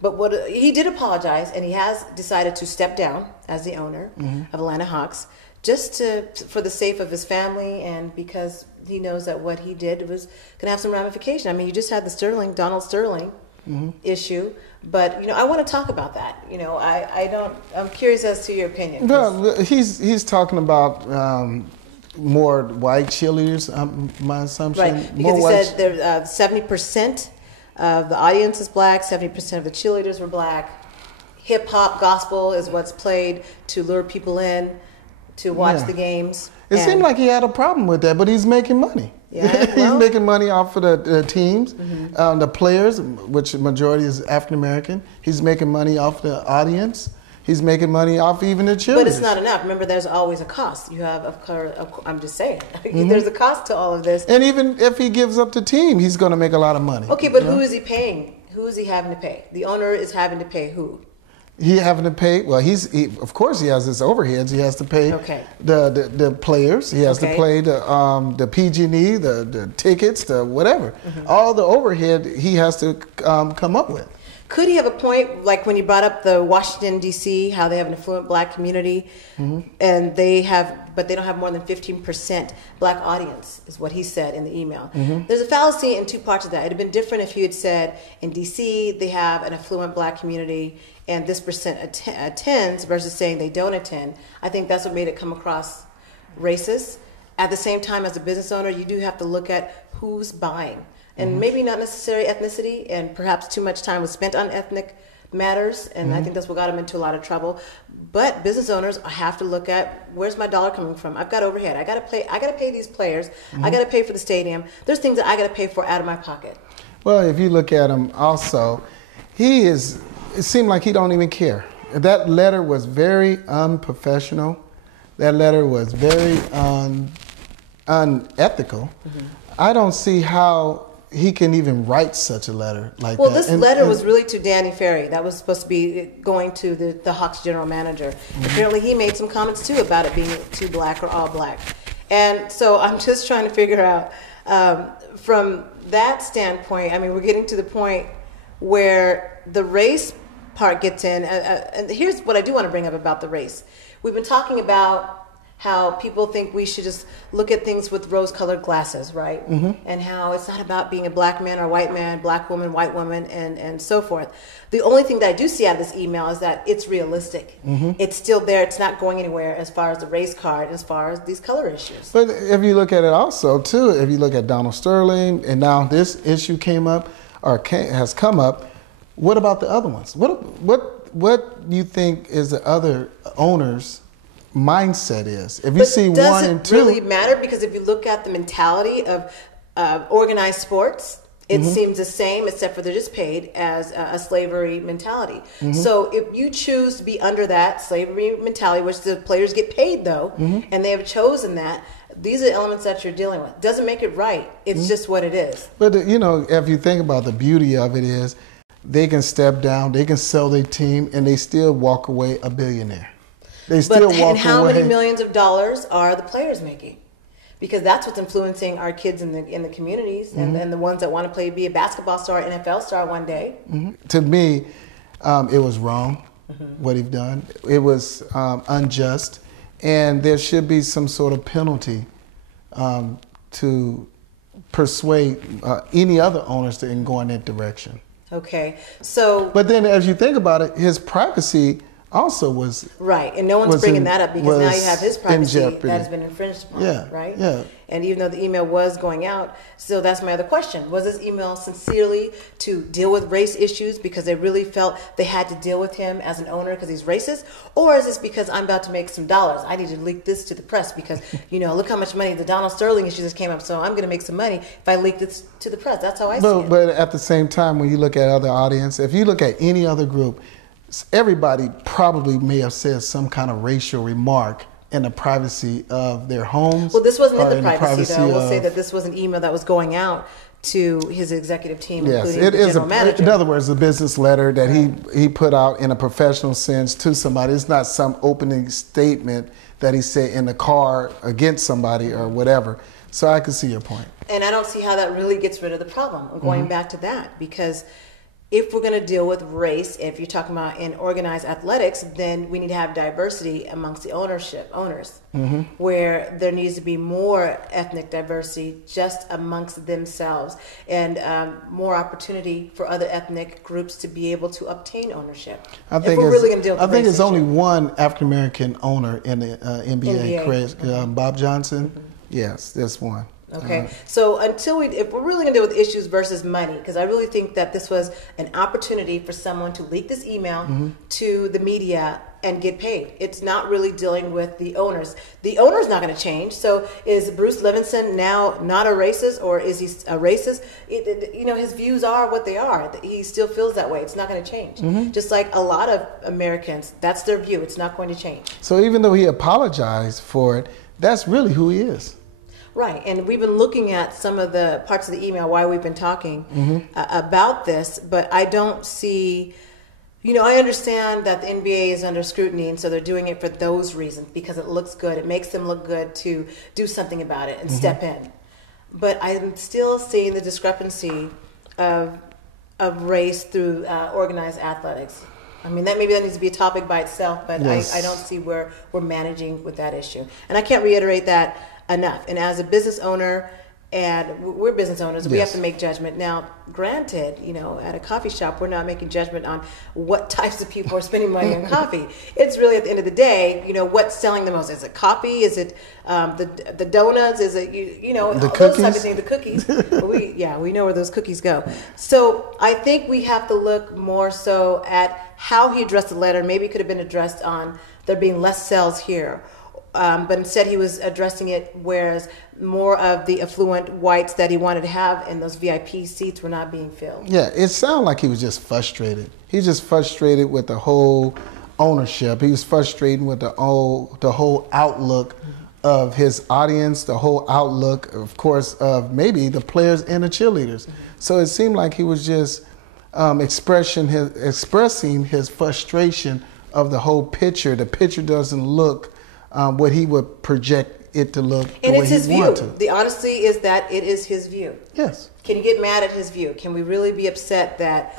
But what he did apologize, and he has decided to step down as the owner of Atlanta Hawks, just for the sake of his family, and because he knows that what he did was going to have some ramification. I mean, you just had the Donald Sterling issue, but you know, I want to talk about that. You know, I'm curious as to your opinion. Well, he's talking about more white cheerleaders, my assumption. Right, because he said there 70% of the audience is black, 70% of the cheerleaders were black. Hip hop, gospel is what's played to lure people in to watch the games. It seemed like he had a problem with that, but he's making money. Yeah, he's making money off of the teams, the players, which the majority is African American. He's making money off the audience. He's making money off even the cheerleaders. But it's not enough. Remember, there's always a cost. You have, I'm just saying, there's a cost to all of this. And even if he gives up the team, he's going to make a lot of money. Okay, but who is he paying? Who is he having to pay? The owner is having to pay who? He having to pay. Well, of course he has his overheads. He has to pay the players. He has to pay the PG&E, the tickets, the whatever. All the overhead he has to come up with. Could he have a point, like when you brought up the Washington, D.C., how they have an affluent black community, and but they don't have more than 15% black audience, is what he said in the email. There's a fallacy in two parts of that. It would have been different if he had said, in D.C., they have an affluent black community, and this percent attends, versus saying they don't attend. I think that's what made it come across racist. At the same time, as a business owner, you do have to look at who's buying. And maybe not necessarily ethnicity, and perhaps too much time was spent on ethnic matters, and I think that's what got him into a lot of trouble. But business owners have to look at, where's my dollar coming from? I've got overhead. I got to pay these players. I got to pay for the stadium. There's things that I got to pay for out of my pocket. Well, if you look at him also, it seemed like he don't even care. That letter was very unprofessional. That letter was very unethical. I don't see how he can even write such a letter like that. Well, this letter was really to Danny Ferry. That was supposed to be going to the Hawks general manager. Apparently he made some comments too about it being too black or all black. And so I'm just trying to figure out, from that standpoint, I mean, we're getting to the point where the race part gets in. And here's what I do want to bring up about the race. We've been talking about how people think we should just look at things with rose-colored glasses, right? And how it's not about being a black man or white man, black woman, white woman, and so forth. The only thing that I do see out of this email is that it's realistic. It's still there. It's not going anywhere as far as the race card, as far as these color issues. But if you look at it also, too, if you look at Donald Sterling, and now this issue came up, or has come up, what about the other ones? What do you think is the other owners' mindset is? If you see 1 and 2, does it really matter? Because if you look at the mentality of organized sports, it seems the same, except for they're just paid as a slavery mentality. So if you choose to be under that slavery mentality, which the players get paid though, and they have chosen that, these are the elements that you're dealing with. Doesn't make it right. It's just what it is. But if you think about the beauty of it is, they can step down, they can sell their team, and they still walk away a billionaire. And how many millions of dollars are the players making? Because that's what's influencing our kids in the communities, and the ones that want to be a basketball star, NFL star one day. To me, it was wrong what he's done. It was unjust, and there should be some sort of penalty to persuade any other owners to go in that direction. Okay, so. But then, as you think about it, his privacy also was right, and no one's bringing that up because now you have his privacy that has been infringed upon, right? Yeah. And even though the email was going out, still that's my other question: was this email sincerely to deal with race issues because they really felt they had to deal with him as an owner because he's racist, or is this because I'm about to make some dollars? I need to leak this to the press because look how much money the Donald Sterling issue just came up, so I'm going to make some money if I leak this to the press. That's how I see it. But at the same time, when you look at other audience, if you look at any other group, everybody probably may have said some kind of racial remark in the privacy of their homes. Well, this wasn't in the privacy though. We'll say that this was an email that was going out to his executive team, including the general manager. In other words, a business letter that he put out in a professional sense to somebody. It's not some opening statement that he said in the car against somebody or whatever. So I can see your point. And I don't see how that really gets rid of the problem. I'm going back to that because if we're going to deal with race, if you're talking about in organized athletics, then we need to have diversity amongst the owners, where there needs to be more ethnic diversity just amongst themselves, and more opportunity for other ethnic groups to be able to obtain ownership. I think it's only one African American owner in the NBA. Bob Johnson. Yes, there's one. Okay, so if we're really going to deal with issues versus money, because I really think that this was an opportunity for someone to leak this email to the media and get paid. It's not really dealing with the owners. The owner's not going to change. So is Bruce Levinson now not a racist, or is he a racist? His views are what they are. He still feels that way. It's not going to change. Just like a lot of Americans, that's their view. It's not going to change. So even though he apologized for it, that's really who he is. Right, and we've been looking at some of the parts of the email while we've been talking about this, but I don't see, I understand that the NBA is under scrutiny, and so they're doing it for those reasons, because it looks good. It makes them look good to do something about it and step in. But I'm still seeing the discrepancy of race through organized athletics. I mean, maybe that needs to be a topic by itself, but I don't see where we're managing with that issue. And I can't reiterate that enough. And as a business owner, and we're business owners, we have to make judgment. Now, granted, at a coffee shop, we're not making judgment on what types of people are spending money on coffee. It's really, at the end of the day, what's selling the most. Is it coffee? Is it the donuts? Is it, the those types of things, the cookies? We know where those cookies go. So I think we have to look more so at how he addressed the letter. Maybe it could have been addressed on there being less sales here. But instead he was addressing it, whereas more of the affluent whites that he wanted to have in those VIP seats were not being filled. Yeah, it sounded like he was just frustrated. He's just frustrated with the whole ownership. He was frustrated with the whole outlook of his audience, the whole outlook, of course, of maybe the players and the cheerleaders. So it seemed like he was just expressing his frustration of the whole picture. The picture doesn't look what he would project it to look, and it's his view. To. The honesty is that it is his view. Yes. Can you get mad at his view? Can we really be upset that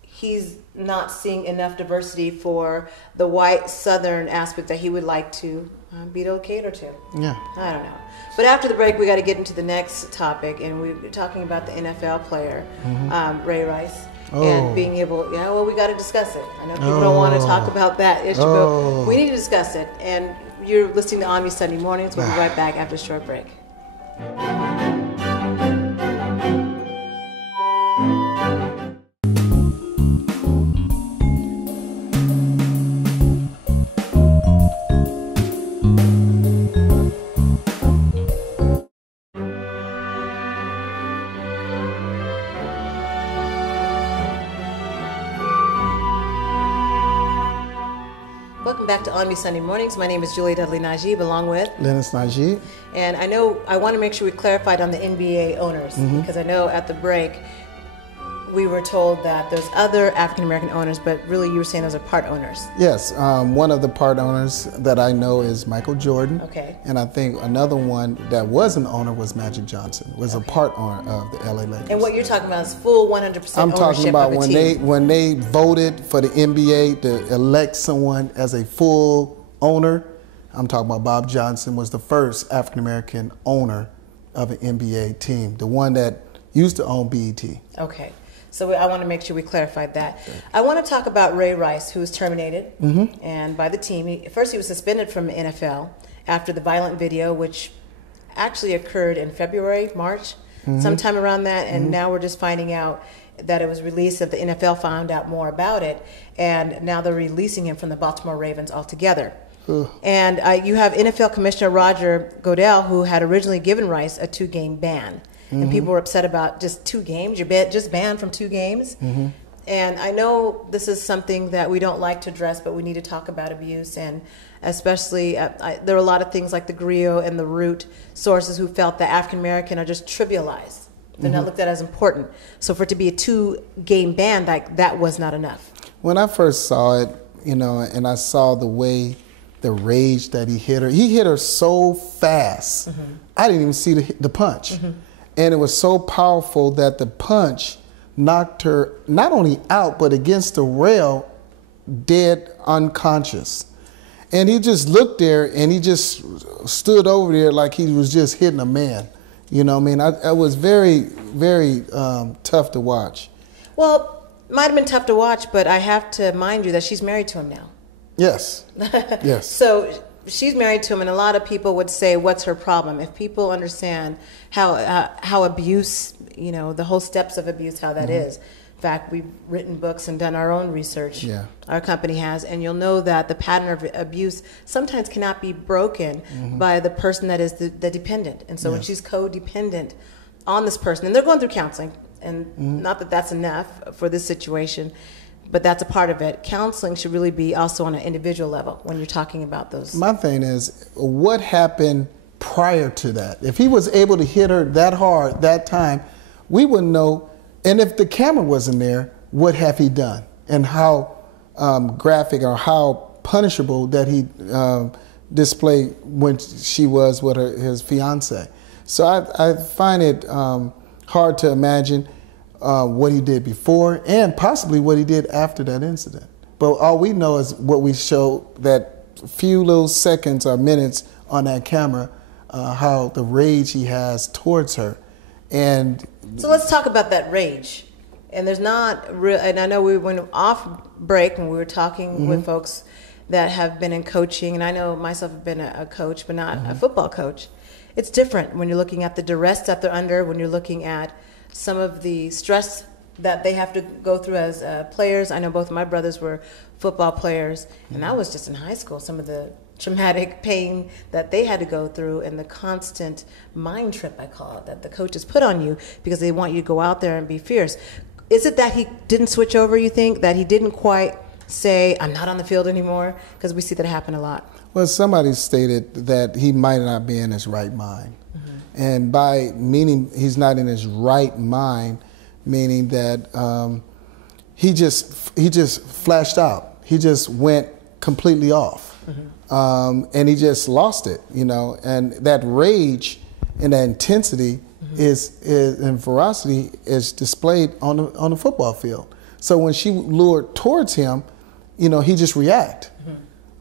he's not seeing enough diversity for the white Southern aspect that he would like to be able to cater to? Yeah. I don't know. But after the break, we got to get into the next topic, and we're talking about the NFL player, Ray Rice. And being able, we got to discuss it. I know people don't want to talk about that issue, but we need to discuss it. And you're listening to ONME Sunday Mornings. We'll be right back after a short break. Welcome back to ONME Sunday Mornings. My name is Julia Dudley Najib, along with Lennice Najib. And I want to make sure we clarified on the NBA owners, because I know at the break we were told that there's other African American owners, but really you were saying those are part owners. Yes, one of the part owners that I know is Michael Jordan. Okay. And I think another one that was an owner was Magic Johnson, was a part owner of the LA Lakers. And what you're talking about is full 100% ownership I'm talking about of a team. when they voted for the NBA to elect someone as a full owner. I'm talking about Bob Johnson was the first African American owner of an NBA team, the one that used to own BET. Okay. So I want to make sure we clarified that. I want to talk about Ray Rice, who was terminated and by the team. First, he was suspended from the NFL after the violent video, which actually occurred in February, March, sometime around that. And now we're just finding out that it was released, that the NFL found out more about it. And now they're releasing him from the Baltimore Ravens altogether. And you have NFL Commissioner Roger Goodell, who had originally given Rice a 2-game ban. And people were upset about just 2 games. You're just banned from 2 games. And I know this is something that we don't like to address, but we need to talk about abuse. And especially, there are a lot of things like the griot and the root sources who felt that African American are just trivialized. They're not looked at as important. So for it to be a 2-game ban, that was not enough. When I first saw it, and I saw the way, the rage that he hit her so fast. I didn't even see the punch. And it was so powerful that the punch knocked her not only out, but against the rail, dead unconscious. And he just looked there and he just stood over there like he was just hitting a man. You know what I mean? I was very, very tough to watch. Well, might have been tough to watch, but I have to mind you that she's married to him now. Yes. Yes. So she's married to him, and a lot of people would say, what's her problem? If people understand how abuse, you know, the whole steps of abuse, how that is. In fact, we've written books and done our own research. Yeah. Our company has, and you'll know that the pattern of abuse sometimes cannot be broken by the person that is the dependent. And so when she's codependent on this person, and they're going through counseling, and not that that's enough for this situation, but that's a part of it. Counseling should really be also on an individual level when you're talking about those. My thing is, what happened prior to that? If he was able to hit her that hard that time, we wouldn't know. And if the camera wasn't there, what have he done? And how graphic or how punishable that he displayed when she was with his fiance. So I find it hard to imagine what he did before and possibly what he did after that incident. But all we know is what we show, that few little seconds or minutes on that camera, how the rage he has towards her. And so let's talk about that rage. And there's not real, and I know we went off break when we were talking with folks that have been in coaching, and I know myself have been a coach, but not a football coach. It's different when you're looking at the duress that they're under, when you're looking at some of the stress that they have to go through as players. I know both of my brothers were football players, and that was just in high school, some of the traumatic pain that they had to go through and the constant mind trip, I call it, that the coaches put on you because they want you to go out there and be fierce. Is it that he didn't switch over, you think? That he didn't quite say, I'm not on the field anymore? Because we see that happen a lot. Well, somebody stated that he might not be in his right mind. And by meaning he's not in his right mind, meaning that he just flashed out. He just went completely off. And he just lost it, you know. And that rage and that intensity is and ferocity is displayed on the football field. So when she lured towards him, you know, he just react.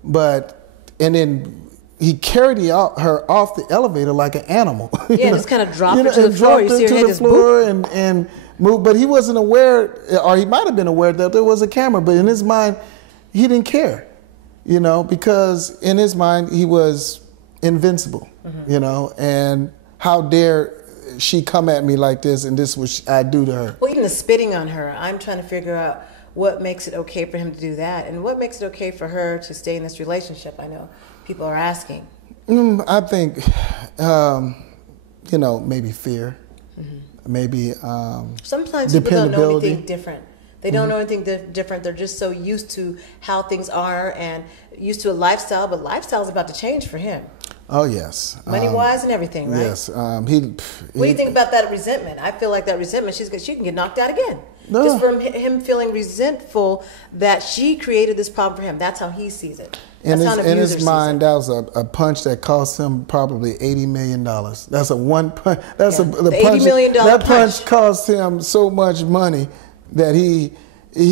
And then he carried her off the elevator like an animal. Yeah, just kind of dropped her to the floor. You see her head just boop. And moved, but he wasn't aware, or he might have been aware that there was a camera, but in his mind, he didn't care, you know, because in his mind, he was invincible, you know, and how dare she come at me like this, and this is what I do to her. Well, even the spitting on her, I'm trying to figure out what makes it okay for him to do that, and what makes it okay for her to stay in this relationship. I know people are asking. I think, you know, maybe fear, maybe sometimes people don't know anything different. They don't know anything different. They're just so used to how things are and used to a lifestyle, but lifestyle is about to change for him. Oh, yes. Money-wise and everything, right? Yes. What do you think about that resentment? I feel like that resentment, she can get knocked out again. No. Just from him feeling resentful that she created this problem for him. That's how he sees it. That's how an abuser in his sees mind, it. that was a punch that cost him probably $80 million. That's a one punch. That's the punch. $80 million that punch cost him so much money that he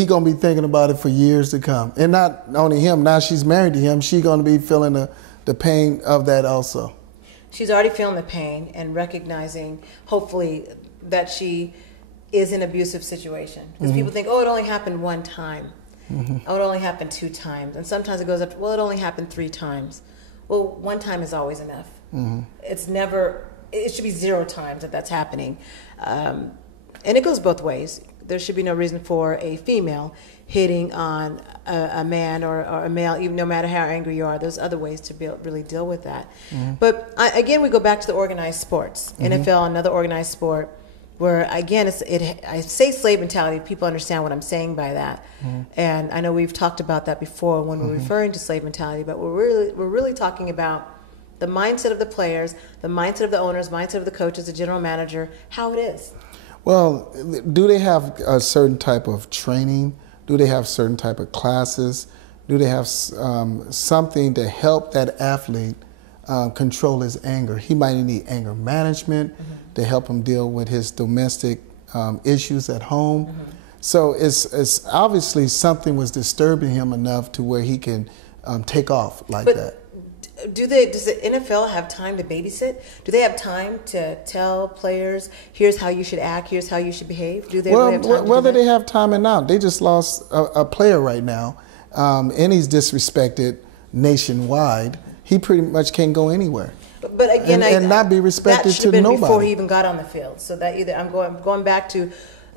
gonna be thinking about it for years to come. And not only him, now she's married to him, she's gonna be feeling the pain of that also. She's already feeling the pain and recognizing, hopefully, that she is in an abusive situation. Because people think, oh, it only happened one time. Oh, it only happened 2 times. And sometimes it goes up to, well, it only happened 3 times. Well, 1 time is always enough. It's never, it should be 0 times that that's happening. And it goes both ways. There should be no reason for a female hitting on a man or a male, even no matter how angry you are. There's other ways to really deal with that. But again, we go back to the organized sports. NFL, another organized sport, where again, I say slave mentality. People understand what I'm saying by that. And I know we've talked about that before when we're referring to slave mentality, but we're really talking about the mindset of the players, the mindset of the owners, mindset of the coaches, the general manager, how it is. Well, do they have a certain type of training? Do they have certain type of classes? Do they have something to help that athlete control his anger? He might need anger management to help him deal with his domestic issues at home. So it's obviously something was disturbing him enough to where he can take off like that. Does the NFL have time to babysit? Do they have time to tell players, here's how you should act, here's how you should behave? Do they really have time whether to do they have time or not, they just lost a player right now, and he's disrespected nationwide. He pretty much can't go anywhere. But again, and not be respected that should have to been nobody. before he even got on the field. So that either I'm going back to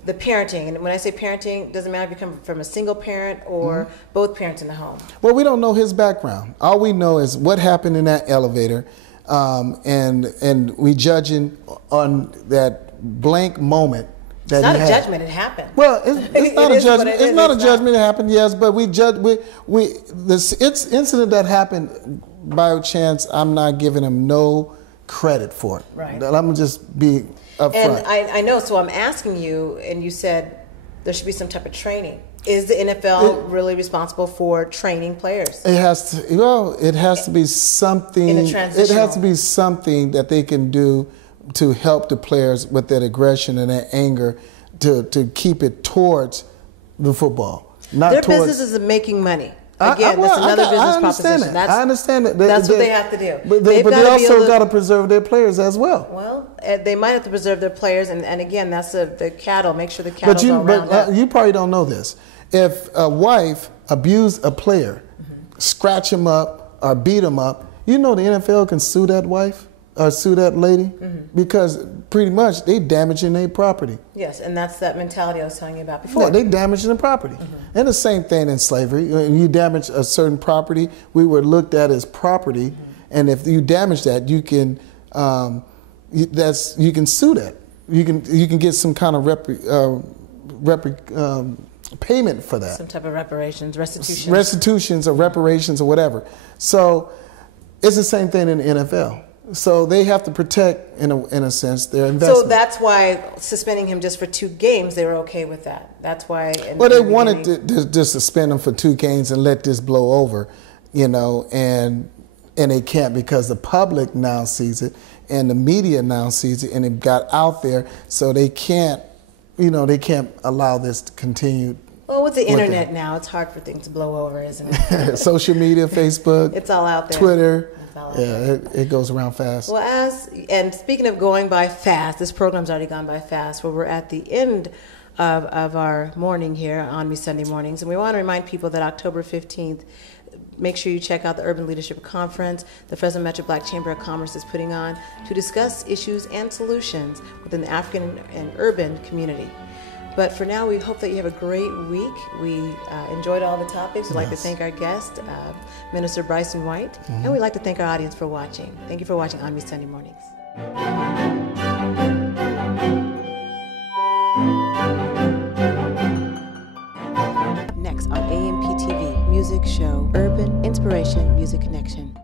the parenting, and when I say parenting, it doesn't matter if you come from a single parent or both parents in the home. Well, we don't know his background. All we know is what happened in that elevator, and we judging on that blank moment. That It's not he a had. judgment; it happened. Well, it's not a judgment. It's not a judgment. It happened, yes, but we judge. This incident that happened by chance. I'm not giving him no credit for it. Right. I'm gonna just be upfront. And I know, so I'm asking you, and you said there should be some type of training. Is the NFL really responsible for training players? It has to. Well, it has to be something. In a It transitional. has to be something that they can do to help the players with that aggression and that anger, to keep it towards the football, not Their towards. business is making money. Again, that's another business I understand proposition. that. I understand that. That's what they have to do. But They've they gotta be also able got to preserve their players as well. Well, they might have to preserve their players, and again, that's the cattle. Make sure the cattle don't round up. You probably don't know this. If a wife abused a player, scratch him up or beat him up, you know the NFL can sue that wife or sue that lady because pretty much they damaging their property. Yes, and that's that mentality I was telling you about before. Yeah, they damaging the property. And the same thing in slavery. When you damage a certain property, we were looked at as property, and if you damage that, you can you can sue that. You can get some kind of payment for that. Some type of reparations, restitution. Restitutions or reparations or whatever. So it's the same thing in the NFL. So they have to protect, in a sense, their investment. So that's why suspending him just for 2 games, they were okay with that. That's why. Well, they wanted to suspend him for 2 games and let this blow over, and they can't because the public now sees it and the media now sees it, and it got out there, so they can't, they can't allow this to continue. Well, with the internet now, it's hard for things to blow over, isn't it? Social media, Facebook, it's all out there. Twitter. Yeah, it goes around fast. Well, and speaking of going by fast, this program's already gone by fast. Well, we're at the end of our morning here on ONME Sunday Mornings, and we want to remind people that October 15th, make sure you check out the Urban Leadership Conference the Fresno Metro Black Chamber of Commerce is putting on to discuss issues and solutions within the African and urban community. But for now, we hope that you have a great week. We enjoyed all the topics. We'd like to thank our guest, Minister Bryson White, and we'd like to thank our audience for watching. Thank you for watching ONME Sunday Mornings. Next on AMP TV, music show, Urban Inspiration Music Connection.